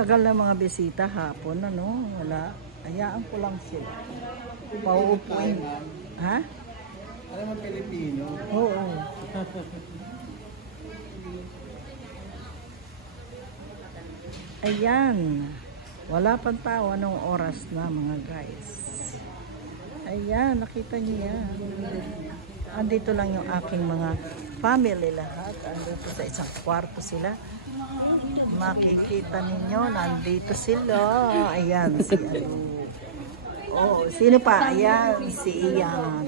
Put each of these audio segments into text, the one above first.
tagal na mga bisita hapon, ano, wala. Hayaan ko lang sila. Pauupuin. Ha? Alam mo, Pilipino. Oo. Ayan. Wala pang tao. Anong oras na mga guys? Ayan, nakita niyo yan. Andito lang yung aking mga family lahat. Andito sa isang kwarto sila. Makikita ninyo, nandito sila. Ayan, si ano. Oh, sino pa? Ayan, si Ian.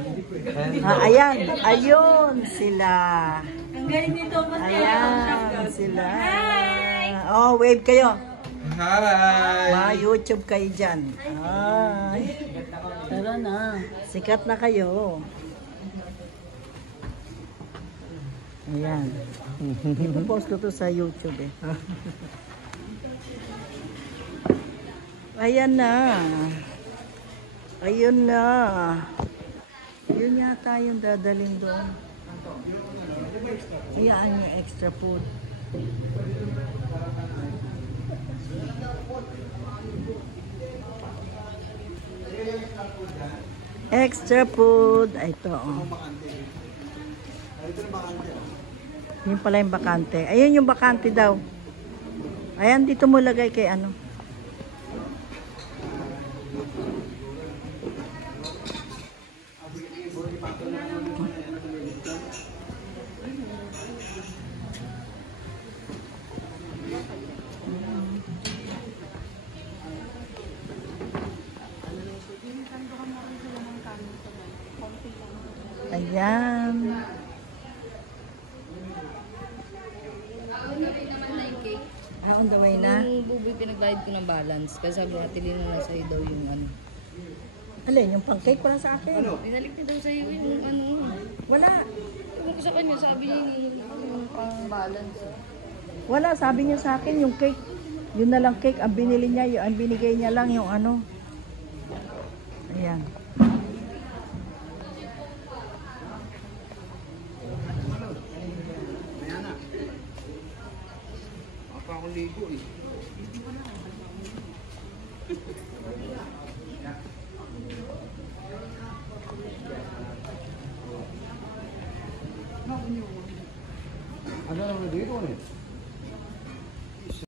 Ayan, ayun sila. Ayan sila. Oh, wave kayo. Hi! YouTube kayo dyan. Ay. Tara na. Sikat na kayo. Ayan. Ipopost ko to sa YouTube eh. Ayan na. Ayun na. Yun yata yung dadalhin doon. Hayaan yung extra food. Extra food. Ito. Oh. Yun pala yung bakante. Ayun yung bakante daw. Ayan, dito mo lagay kay ano. Ayan. On the way na? Yung buboy pinagbayad ko ng balance. Kasi sabi natin din na sa'yo daw yung ano. Alin, yung pancake wala sa akin. Binalik niya daw sa'yo yung ano. Wala. Tungkol ko sa kanya, sabi niya yung pang balance. Wala, sabi niya sa akin yung cake. Yun na lang cake. Ang binili niya, ang binigay niya lang yung ano. Ayan. Akong ligo eh. Ano naman dito eh?